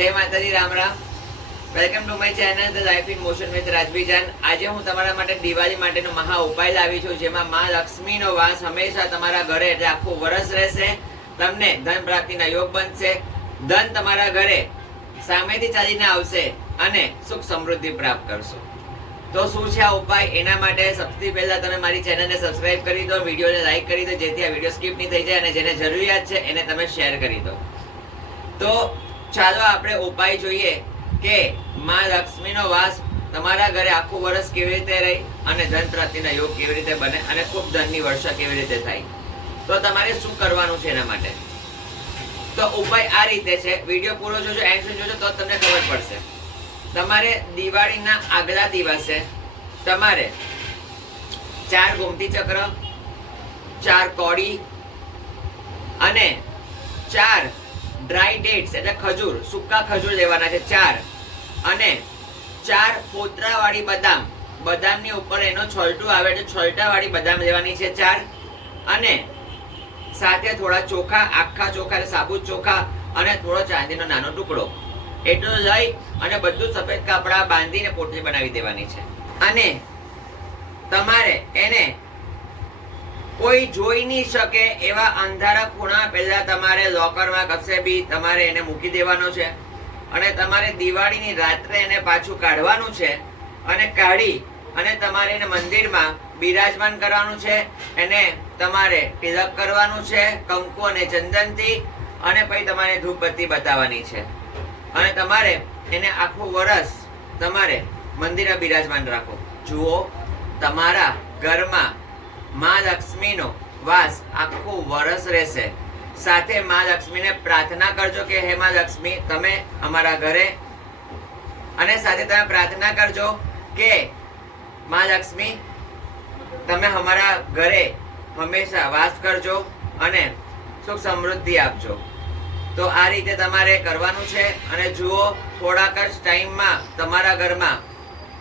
જય માતાજી, Ram Ram. Welcome to my channel the life in motion with રાજવીજાન. આજે હું તમારા માટે દિવાળી માટેનો મહા ઉપાય લાવી છું, જેમાં માં લક્ષ્મીનો વાસ હંમેશા તમારા ઘરે એટલે આખું વર્ષ રહેશે. તમને ધન પ્રાપ્તિના યોગ બનશે. ધન તમારા ઘરે સામેથી ચાલીને આવશે અને સુખ સમૃદ્ધિ પ્રાપ્ત કરશો. તો શું છે આ ઉપાય? એના માટે સૌથી પહેલા તમે મારી ચેનલને સબસ્ક્રાઇબ કરી દો, વિડીયોને લાઈક કરી દો, જેથી આ વિડીયો સ્કીપ નહીં થઈ જાય, અને જેને જરૂરિયાત છે એને તમે શેર કરી દો. તો ચાલો આપણે ઉપાય જોઈએ કે માં લક્ષ્મીનો વાસ તમારા ઘરે આખું વર્ષ કેવી રીતે રહી અને ધન પ્રાપ્તિના યોગ કેવી રીતે બને અને ખૂબ ધનની વર્ષા કેવી રીતે થાય. તો તમારે શું કરવાનું છે એના માટે? તો ઉપાય આ રીતે છે. વિડીયો પૂરો જોજો, એન્ડ સુધી જોજો તો તમને ખબર પડશે. તમારે દિવાળીના આગલા દિવસે તમારે 4 ગોમતી ચક્ર, 4 કોડી અને 4 ડ્રાય ડેટ્સ એટલે ખજૂર, સૂકા ખજૂર લેવાના છે 4, અને 4 ફોતરાવાળી બદામ, બદામની ઉપર એનો છોલટું આવે એટલે છોલટાવાળી બદામ લેવાની છે 4, અને સાથે થોડા ચોખા, આખા ચોખા એટલે સાબુત ચોખા, અને થોડો ચાંદીનો નાનો ટુકડો, એટલું લઈ અને બધું સફેદ કાપડા બાંધીને પોટલી બનાવી દેવાની છે. અને તમારે એને કોઈ જોઈ નહીં શકે એવા અંધારા ખૂણા પહેલા તમારે લોકરમાં કશે બી તમારે એને મૂકી દેવાનો છે. અને તમારે દિવાળીની રાત્રે એને પાછું કાઢવાનું છે, અને કાઢી અને તમારે એને મંદિરમાં બિરાજમાન કરવાનું છે. એને તમારે તિલક કરવાનું છે કંકુ અને ચંદનથી, અને પછી તમારે ધૂપબત્તી બતાવવાની છે. અને તમારે એને આખું વર્ષ તમારે મંદિરે બિરાજમાન રાખો. જુઓ, તમારા ઘરમાં માં લક્ષ્મીનો વાસ આખું વર્ષ રહેશે. સાથે માં લક્ષ્મીને પ્રાર્થના કરજો કે હે માં લક્ષ્મી, તમે અમારા ઘરે, અને સાથે તમે પ્રાર્થના કરજો કે માં લક્ષ્મી તમે અમારા ઘરે હંમેશા વાસ કરજો અને સુખ સમૃદ્ધિ આપજો. તો આ રીતે તમારે કરવાનું છે. અને જુઓ, થોડાક જ ટાઈમમાં તમારા ઘરમાં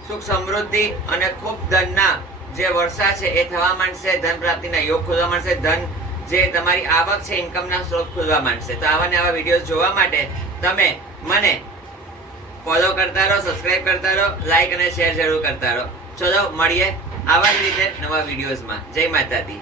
સુખ સમૃદ્ધિ અને ખૂબ ધનના જે વર્ષા છે એ થવા માંડશે. ધન પ્રાપ્તિના યોગ ખુલવા માંડશે. ધન જે તમારી આવક છે, ઇન્કમના સ્ત્રોત ખુલવા માંડશે. તો આવા ને આવા વિડીયોઝ જોવા માટે તમે મને ફોલો કરતા રહો, સબસ્ક્રાઇબ કરતા રહો, લાઈક અને શેર જરૂર કરતા રહો. ચલો મળીએ આવા જ રીતે નવા વિડીયોઝમાં. જય માતાજી.